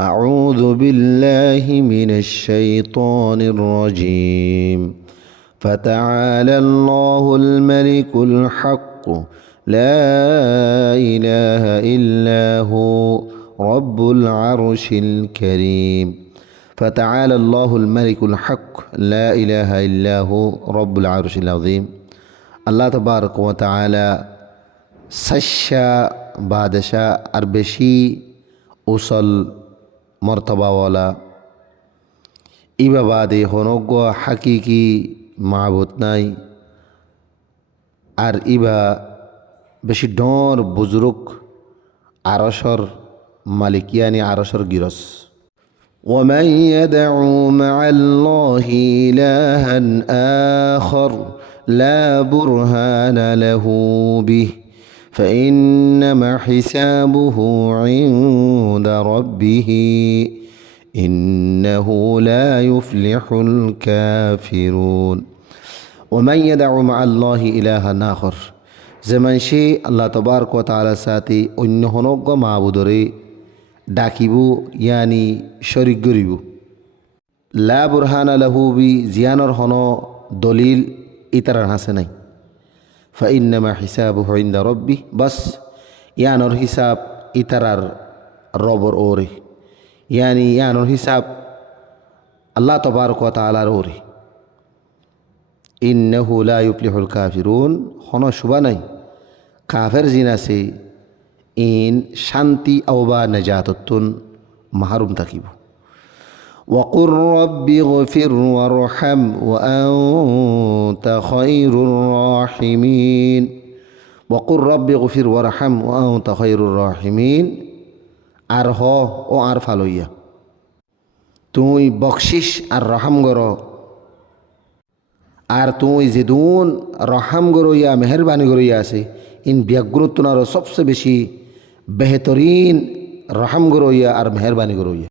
أعوذ بالله من الشيطان الرجيم فتعالى الله الملك الحق لا إله إلا هو رب العرش الكريم فتعالى الله الملك الحق لا إله إلا هو رب العرش العظيم الله تبارك وتعالى Sasha বাদশা আর বেশি উসল মর্তবাওয়ালা ইবা বাদে হনজ্ঞ হাকিকি মাহবুদ নাই আর ইবা বেশি ডর বুজরুক আরশর মালিকিয়ানি আরশর গিরস ومن يدعو مع الله إلها آخر لا برهان له به فإنما حسابه عند ربه إنه لا يفلح الكافرون ومن يدعو مع الله إلها آخر যেমন সে আল্লাহ তবারক ওয়া তাআলা সাথে অন্য হনজ্ঞ মাবুদরে ডাকিব ইয়ানি শরিক করিব লা বুরহানা লাহু বি জিয়ানর হন দলিল ইতারার হাসে নাই ফাইন্নামা হিসাবুহু ইনদা রব্বি বাস ইয়ানোর হিসাব ইতারার রবর ওরে ইয়ানি ইয়ানোর হিসাব আল্লাহ তবারক ওয়া তাআলার ওরে ইন্নাহু লা ইউফলিহুল কাফিরুন হন শুবা নাই কাফের জিনাসে ইন শান্তি আওবা নাজাতুন মাহরুম থাকিব وقل رب اغفر وارحم وأنت خير الراحمين وقل رب اغفر وارحم وأنت خير الراحمين আর হ ও আর ফালইয়া তুই বকশিস আর রহম গর আর তুই যেদুন রহম গরইয়া মেহরবানি গরইয়া আছে ইন ব্যাগ্রতনার সবচেয়ে বেশি বেহতরিন রহম গরইয়া আর মেহরবানি গরইয়া